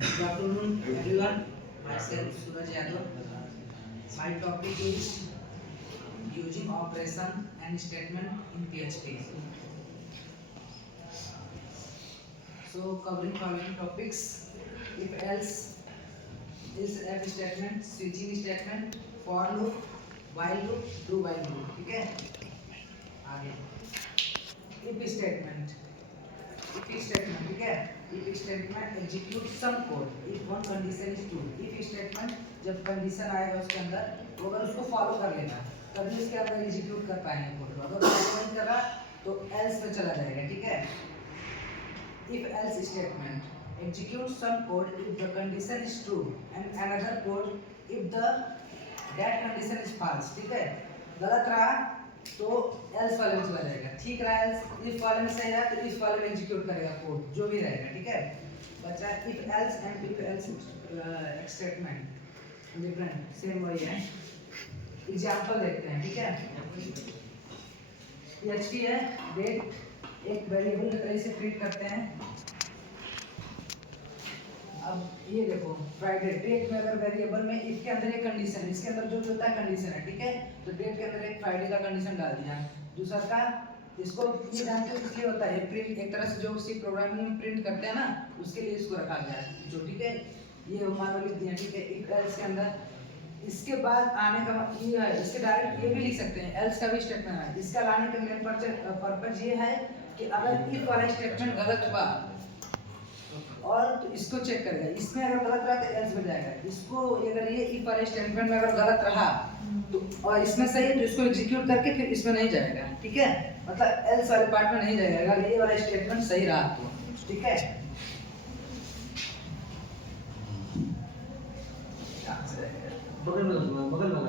Good afternoon, everyone. Myself Suraj Yadav. My topic is using operation and statement in PHP. So, covering following topics: if else is if statement, switching statement, for loop, while loop, do while loop. ठीक है? आगे if statement. If statement, ठीक है? If statement execute some code. If one condition is true. If statement जब condition आएगा उसके अंदर, तो अगर उसको फॉलो कर लेना, तभी उसके अंदर एग्जीक्यूट कर पाएंगे कोड को। अगर फॉलो नहीं कर रहा, तो एल्स में चला जाएगा, ठीक है? If else statement execute some code if the condition is true and another code if the that condition is false, ठीक है? गलत रहा तो एल्स वाले में चला जाएगा, ठीक रहा एल्स इफ वाले में सही रहा तो इफ वाले में एग्जीक्यूट करेगा कोड जो भी रहेगा, ठीक है? बचा if else and if else statement different same वही है। एग्जांपल देखते हैं, ठीक है? PHP है, डेट एक वेरिएबल की तरह से ट्रीट करते हैं। अब ये देखो फ्राइडे डेट में अगर वेरिएबल में इफ के अंदर एक कंडीशन, इसके अंदर जो होता है कंडीशन है, ठीक है? तो डेट के अंदर एक फ्राइडे का कंडीशन डाल दिया। दूसरा का इसको ये जानते हो इसलिए होता है प्रिंट, एक तरह से जो सी प्रोग्रामिंग में प्रिंट करते हैं ना, उसके लिए इसको रखा गया है जो, ठीक है? ये मान लो लिख दिया, ठीक है? इफ एल्स के अंदर इसके बाद आने का ये है, इसके डायरेक्ट ये भी लिख सकते हैं, एल्स का भी स्टेटमेंट है। इसका लाने का मेन पर्पस ये है कि अगर इफ वाला स्टेटमेंट गलत हुआ और तो इसको चेक करेगा, इसमें अगर गलत रहा तो एल्स बन जाएगा। इसको अगर ये इफ वाले स्टेटमेंट में अगर गलत रहा तो और इसमें सही है तो इसको एग्जीक्यूट करके फिर इसमें नहीं जाएगा, ठीक है? मतलब एल्स वाले पार्ट में नहीं जाएगा अगर ये वाला स्टेटमेंट सही रहा तो, ठीक है? बगल वाला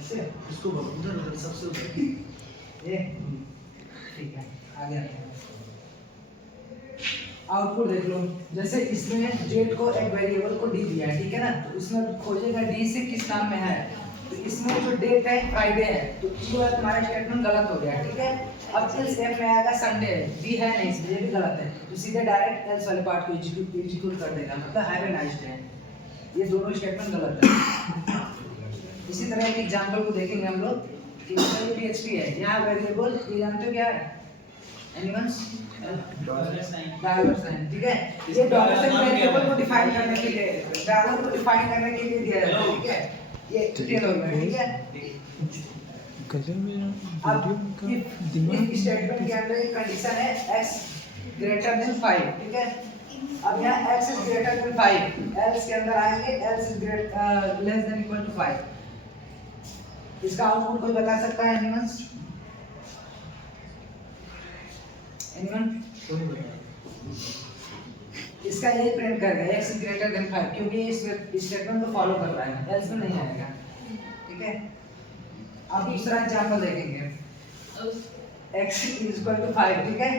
इससे इसको उधर सबसे ऊपर ये ठीक है। आगे आते हैं, आउटपुट देख लो। जैसे इसमें डेट को एक वेरिएबल को डी दिया है, ठीक है ना? तो इसमें खोजेगा डी से किस नाम में है, तो इसमें जो डेट है फ्राइडे है, तो ये वाला तुम्हारा स्टेटमेंट गलत हो गया, ठीक है? अब एल्स एफ में आएगा संडे है, डी है नहीं इसमें, ये भी गलत है, तो सीधे डायरेक्ट एल्स वाले पार्ट को एग्जीक्यूट कर देगा, मतलब हैव ए नाइस डे। ये दोनों स्टेटमेंट गलत है। इसी तरह एक एग्जांपल को देखेंगे हम लोग कि PHP है, यहाँ वेरिएबल ये जानते हो क्या है? एनीवन्स डॉलर साइन, ठीक है? ये डॉलर साइन वेरिएबल को डिफाइन करने के लिए, डॉलर को डिफाइन करने के लिए दिया जाता है, ठीक है? ये डिटेल हो गया, ठीक है? गजब में अब इफ स्टेटमेंट के अंदर एक कंडीशन है x ग्रेटर देन 5, ठीक है? अब यहाँ x is greater than 5, else के अंदर आएंगे else is less than equal to 5। इसका आउटपुट कोई बता सकता है? एनीवन? इसका ये प्रिंट करेगा x ग्रेटर देन 5, क्योंकि इस स्टेटमेंट को फॉलो कर रहा है, एल्स में नहीं आएगा, ठीक है? अब दूसरा एग्जांपल देखेंगे, x इज इक्वल टू 5, ठीक है?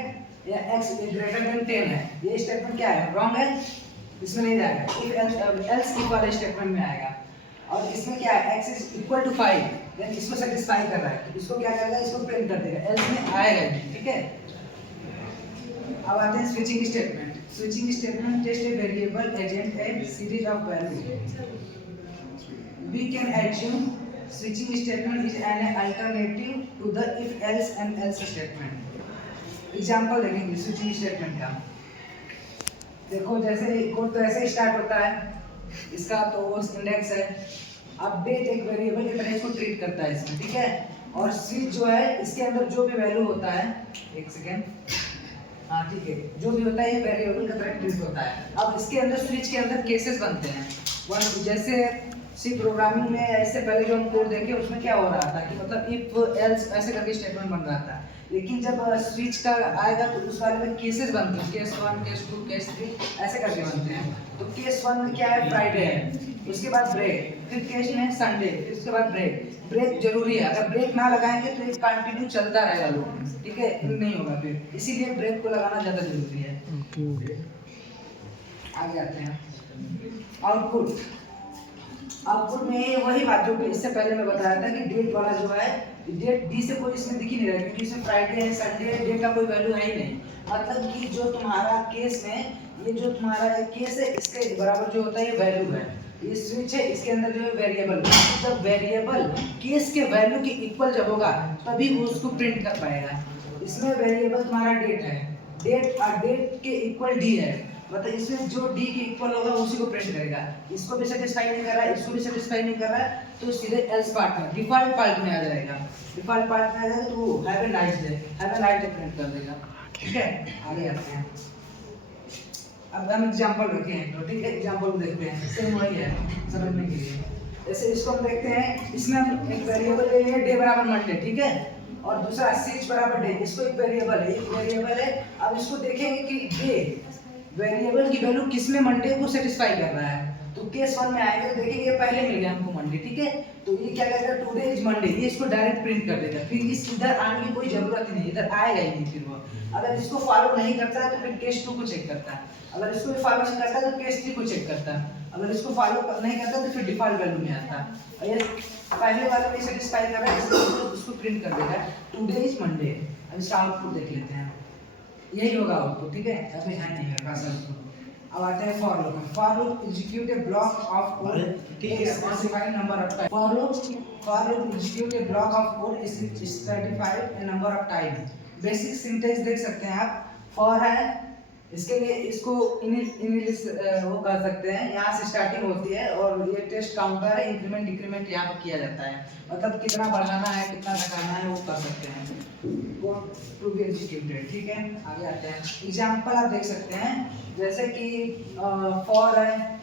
या x ग्रेटर देन 10 है, ये स्टेटमेंट क्या है? रॉन्ग है, इसमें नहीं जाएगा। इफ एल्स इफ वाले स्टेटमेंट में आएगा। और इसमें क्या है? x is equal to 5, then इसको सेटिस्फाई कर रहा है, तो इसको क्या करेगा? इसको प्रिंट कर देगा, एल्स में आएगा नहीं, ठीक है? अब आते हैं switching statement. Switching statement test a variable against a series of value. We can assume switching statement is an alternative to the if else and else statement. Example देखेंगे स्विचिंग स्टेटमेंट का। देखो जैसे कोड तो ऐसे start होता है, इसका तो इंडेक्स है। अब डेट एक वेरिएबल की तरह इसको ट्रीट करता है इसमें, ठीक है? और स्विच जो है इसके अंदर जो भी वैल्यू होता है, एक सेकेंड, हाँ ठीक है, जो भी होता है ये वेरिएबल की तरह ट्रीट होता है। अब इसके अंदर स्विच के अंदर केसेस बनते हैं। वन जैसे सी प्रोग्रामिंग में ऐसे पहले जो हम कोड देखे उसमें क्या हो रहा था कि मतलब इफ एल्स ऐसे करके स्टेटमेंट बन रहा था, लेकिन जब स्विच का आएगा तो उस वाले में केसेस बनते हैं, केस 1, केस 2, केस 3 ऐसे करके बनते हैं। तो केस 1 में क्या है? फ्राइडे है, उसके बाद ब्रेक, फिर केस में संडे, फिर उसके बाद ब्रेक। ब्रेक जरूरी है, अगर ब्रेक ना लगाएंगे तो ये कंटिन्यू चलता रहेगा लूप, ठीक है? नहीं होगा फिर, इसीलिए ब्रेक को लगाना ज़्यादा जरूरी है। आगे आते हैं आउटपुट। आउटपुट में वही बात जो इससे पहले मैं बताया था कि डेट वाला जो है, डेट डी से कोई इसमें दिख ही नहीं रहा, क्योंकि इसमें फ्राइडे है, संडे है, डेट का कोई वैल्यू है ही नहीं। मतलब कि जो तुम्हारा केस में ये जो तुम्हारा केस है इसके बराबर जो होता है ये वैल्यू है, ये स्विच है इसके अंदर जो है वेरिएबल, जब वेरिएबल केस के वैल्यू के इक्वल जब होगा तभी वो उसको प्रिंट कर पाएगा। इसमें वेरिएबल तुम्हारा डेट है, डेट के इक्वल डी है, मतलब इसमें जो डी के इक्वल होगा उसी को प्रिंट करेगा। इसको भी सेटिस्फाई नहीं कर रहा है, इसको भी सेटिस्फाई नहीं कर रहा है, तो सीधे एल्स पार्ट में डिफॉल्ट पार्ट में आ जाएगा। डिफॉल्ट पार्ट में आ जाएगा तो वो have a nice day print कर देगा। ठीक है, आगे आते हैं। अब हम एग्जांपल रखे हैं तो ठीक है, एग्जांपल को देखते हैं, सेम वही है समझने के लिए। जैसे इसको हम देखते हैं, इसमें हम एक वेरिएबल ले लिए डे बराबर मंडे, ठीक है, और दूसरा सीच बराबर डे, इसको एक वेरिएबल है। अब इसको देखेंगे कि डे वेरिएबल की वैल्यू किसमें मंडे को सेटिस्फाई कर रहा है, तो केस 1 में आएगा तो देखेंगे पहले मिल गया हमको मंडे, ठीक है, तो ये क्या करेगा टुडे इज मंडे, ये इसको डायरेक्ट प्रिंट कर देगा, फिर इस इधर आने की कोई जरूरत ही नहीं, इधर आएगा ही नहीं। फिर वो अगर इसको फॉलो नहीं करता है तो फिर केस 2 को चेक करता है, अगर इसको भी फॉलो नहीं करता तो केस 3 को चेक करता है, अगर इसको फॉलो नहीं करता तो फिर डिफॉल्ट वैल्यू में आता है। और ये पहले वाला में सेटिस्फाई कर रहा है इसलिए इसको प्रिंट कर देगा टुडे इज मंडे। अब इसका आउटपुट देख लेते हैं, यही होगा आउटपुट, ठीक है, अभी है नहीं मेरे पास आउटपुट। अब आते हैं for loop. For loop execute a block of code specified number of time. For loop execute a block of code specified a number of time. Basic syntax देख सकते हैं आप, फॉर है, इसके लिए इसको वो कर सकते हैं, यहाँ से स्टार्टिंग होती है और ये टेस्ट काउंटर है, इंक्रीमेंट डिक्रीमेंट यहाँ पर किया जाता है, मतलब कितना बढ़ाना है कितना घटाना है वो कर सकते हैं, वो टू बी एग्जीक्यूटेड। ठीक है, आगे आते हैं। एग्जांपल आप देख सकते हैं, जैसे कि फॉर है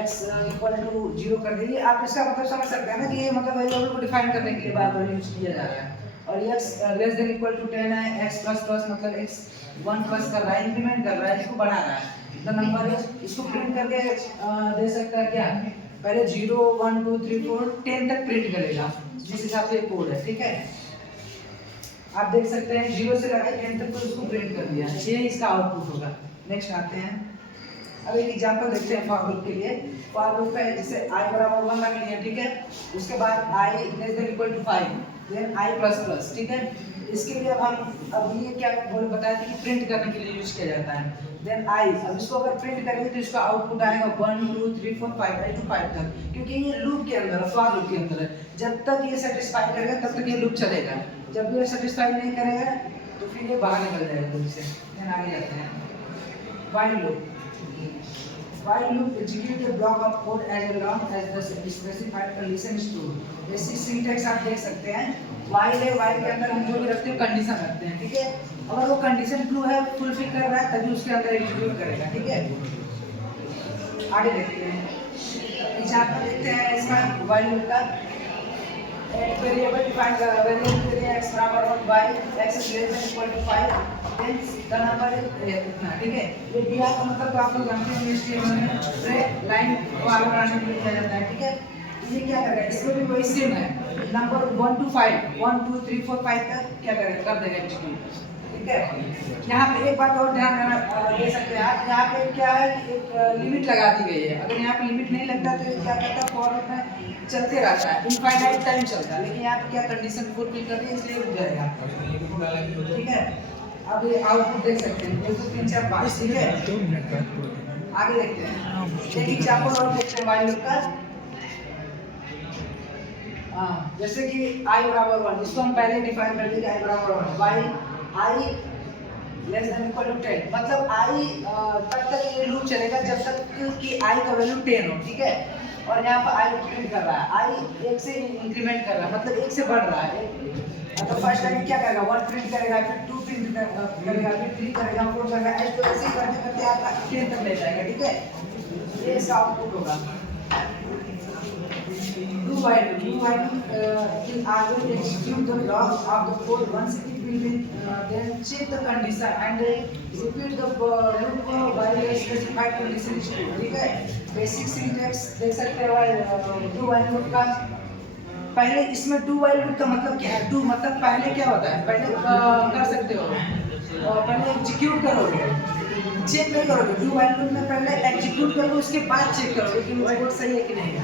x इक्वल टू 0 कर दीजिए, आप इसका मतलब समझ सकते हैं ना कि ये मतलब वेरिएबल को डिफाइन करने के लिए बार बार यूज किया जा रहा है। और x less than equal to 10 है, x प्लस प्लस मतलब x 1 प्लस कर रहा है, इंक्रीमेंट कर रहा है, इसको बढ़ा रहा है, द नंबर इज, इसको प्रिंट करके दे सकता है क्या, पहले 0 1 2 3 4 10 तक प्रिंट करेगा जिस हिसाब से कोड है। ठीक है, आप देख सकते हैं 0 से लेकर 10 तक तो इसको प्रिंट कर दिया, ये इसका आउटपुट होगा। नेक्स्ट आते हैं, अब एक एग्जांपल देखते हैं फॉर लूप के लिए। फॉर लूप है जैसे i बराबर 1 रख लिया, ठीक है, उसके बाद i less than equal to 5, then i plus plus, ठीक है, इसके लिए अब ये क्या बोले बताया था कि प्रिंट करने के लिए यूज किया जाता है, देन i, अब इसको अगर प्रिंट करेंगे तो इसका आउटपुट आएगा 1 2 3 4 5 आई टू 5 तक, क्योंकि ये लूप के अंदर है, फॉर लूप के अंदर है, जब तक ये सेटिस्फाई करेगा तब तक ये लूप चलेगा, जब ये सेटिस्फाई नहीं करेगा तो फिर ये बाहर निकल जाएगा लूप से। देन आगे जाते हैं, while loop execute a block of code as long as the specified condition is true। Basic syntax आप देख सकते हैं, while है, while के अंदर हम जो भी रखते हैं कंडीशन रखते हैं, ठीक है, अगर वो कंडीशन ट्रू है, फुलफिल कर रहा है तभी उसके अंदर एग्जीक्यूट करेगा। ठीक है, आगे देखते हैं, एग्जांपल देखते हैं इसका while loop का। एक वेरिएबल डिफाइन कर रहा है, वेरिएबल के लिए x बराबर 1 y x is less than equal to 5 then the number is इतना। ठीक है, ये दिया का मतलब तो आप लोग जानते हैं HTML में लाइन को आगे बढ़ाने के लिए किया जाता है। ठीक है, ये क्या करेगा, इसमें भी वही सेम है, नंबर 1 to 5 1 2 3 4 5 तक क्या करेगा, कर देगा एग्जीक्यूट। ठीक है, यहाँ पे एक बात और ध्यान दे सकते हैं आप, यहाँ पे क्या है कि एक लिमिट लगा दी गई है, अगर यहाँ पे लिमिट नहीं लगता तो क्या करता है, फॉर लूप में चलते रहता है, इनफाइनाइट टाइम चलता है, लेकिन यहाँ पे क्या कंडीशन फुलफिल कर रही है इसलिए रुक जाएगा। ठीक है, अब ये आउटपुट देख सकते हैं 1 2 3 4 5। ठीक है, 2 मिनट बाद आगे देखते हैं, एक एग्जांपल और देखते हैं while loop का। जैसे कि i बराबर 1, इसको हम पहले डिफाइन कर देंगे, i बराबर 1 while i less than equal to 10, मतलब i तब तक ये लूप चलेगा जब तक कि i का वैल्यू 10 हो। ठीक है, और यहाँ पर i प्रिंट कर रहा है, i 1 से इंक्रीमेंट कर रहा है, मतलब 1 से बढ़ रहा है, तो फर्स्ट टाइम क्या करेगा, 1 प्रिंट करेगा, फिर 2 प्रिंट करेगा, फिर 3 करेगा, 4 करेगा, ऐसे ही करते करते आपका 10 तक ले जाएगा। ठीक है, ये इसका आउटपुट होगा। do while will argue execute the block of the code once it will be then check the condition and repeat the loop while the specified condition is true। ठीक है, बेसिक सिंटैक्स देख सकते हैं do while loop का। पहले इसमें do while loop का मतलब क्या है, do मतलब पहले क्या होता है, पहले कर सकते हो, पहले एग्जीक्यूट करोगे, चेक नहीं करोगे, do while loop में पहले एग्जीक्यूट करोगे उसके बाद चेक करोगे कि कोड सही है कि नहीं है।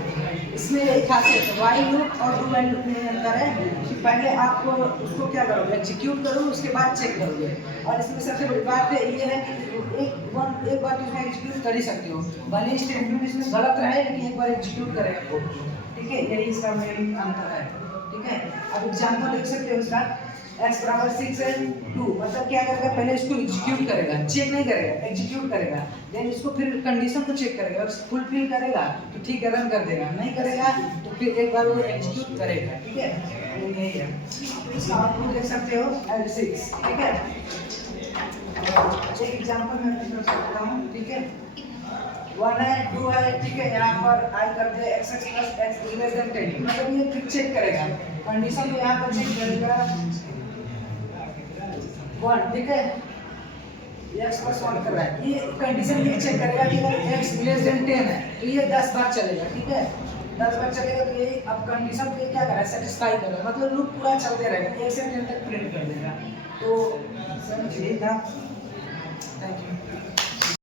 इसमें एक खासियत है, वाइल लूप और डू वाइल लूप में अंतर है कि पहले आप उसको क्या करोगे, एग्जीक्यूट करोगे, उसके बाद चेक करोगे। और इसमें सबसे बड़ी बात है ये है कि एक बार तो इसमें एग्जीक्यूट कर ही सकते हो, भले ही स्टेटमेंट इसमें गलत रहे लेकिन एक बार एग्जीक्यूट करेगा कोड, ठीक है, यही इसका मेन अंतर है, ठीक है। अब एग्जाम्पल देख सकते हो इसका, x बराबर 6 है 2, मतलब क्या करेगा, पहले इसको एग्जीक्यूट करेगा, चेक नहीं करेगा, एग्जीक्यूट करेगा, देन इसको फिर कंडीशन को चेक करेगा, अगर फुलफिल करेगा तो ठीक है रन कर देगा, नहीं करेगा तो फिर एक बार वो एग्जीक्यूट करेगा, ठीक है। तो यही है, इसका आउटपुट देख सकते हो L6, ठीक है। एक एग्जांपल मैं कर सकता हूं, ठीक है, 1 है 2 है, ठीक है, यहाँ पर I कर दे x plus x less than 10, मतलब ये फिर चेक करेगा, कंडीशन को यहाँ पर चेक करेगा 1, ठीक है, x plus 1 कर रहा है, ये कंडीशन ये चेक करेगा कि अगर x less than 10 है तो ये 10 बार चलेगा, ठीक है, 10 बार चलेगा तो ये अब कंडीशन को ये क्या करेगा, सेटिस्फाई करेगा, मतलब लूप पूरा चलते रहेगा, 1 से 10 तक प्रिंट कर देगा। तो सर यही था, थैंक यू।